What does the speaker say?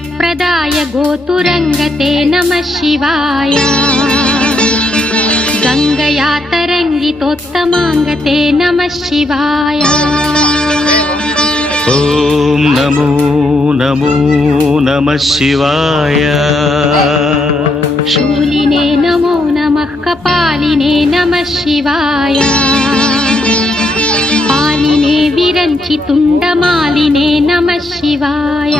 फलप्रदाय गोतुरङ्गते नमः शिवाय गङ्गया तरङ्गितोत्तमाङ्गते नमः शिवाय ॐ नमो नमो नमः शिवाय शूलिने नमो नमः कपालिने नमः शिवाय पालिने विरञ्चि तुण्डमालिने नमः शिवाय